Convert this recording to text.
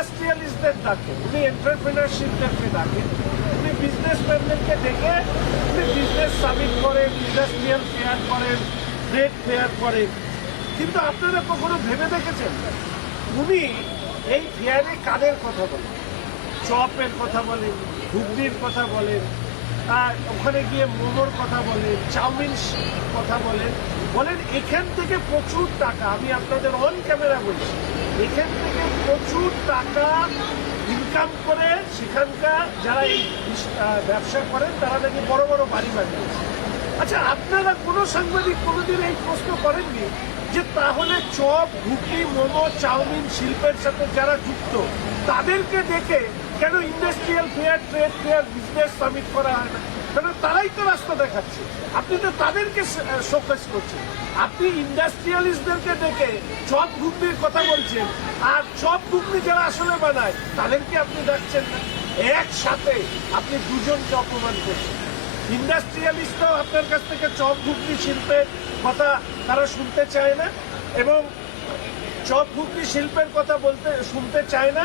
ইন্ডাস্ট্রিয়ালিস্টদের ডাকে, উনি এন্টারপ্রেনারশিপদেরকে ডাকে, উনি বিজনেসম্যানদেরকে ডেকে উনি বিজনেস সামিট করেন, ইন্ডাস্ট্রিয়াল ফেয়ার করেন, ট্রেড ফেয়ার করেন। কিন্তু আপনারা কখনো ভেবে দেখেছেন উনি এই ফেয়ারে কাদের কথা বলেন? চপের কথা বলেন, ঘুগনির কথা বলেন, ওখানে গিয়ে মোমোর কথা বলেন, চাউমিন কথা বলেন। এখান থেকে প্রচুর টাকা, আমি আপনাদের অন ক্যামেরা বলছি, এখান থেকে প্রচুর টাকা ইনকাম করে সেখানকার যারা এই ব্যবসা করেন তারা নাকি বড় বড় বাড়ি বানিয়েছে। আচ্ছা, আপনারা কোনো সাংবাদিক কোনোদিন এই প্রশ্ন করেননি যে তাহলে চপ, ঘুগনি, মোমো, চাউমিন শিল্পের সাথে যারা যুক্ত তাদেরকে দেখে কেন industrial fair, trade fair, business summit করা হয় না? কারণ তারাই তো রাস্তা দেখাচ্ছে, আপনি তো তাদেরকে শোকেস করছেন। আপনি ইন্ডাস্ট্রিয়ালিস্টদেরকে দেখে চপ ঘুগনির কথা বলছেন, আর চপ ঘুগনি যারা আসলে বানায় তাদেরকে আপনি দেখছেন না। একসাথে আপনি দুজনকে অপমান করছেন। ইন্ডাস্ট্রিয়ালিস্টরাও আপনার কাছ থেকে চপ ঘুগনি শিল্পের কথা তারা শুনতে চায় না, এবং চপ ঘুগনি শিল্পের কথা শুনতে চায় না,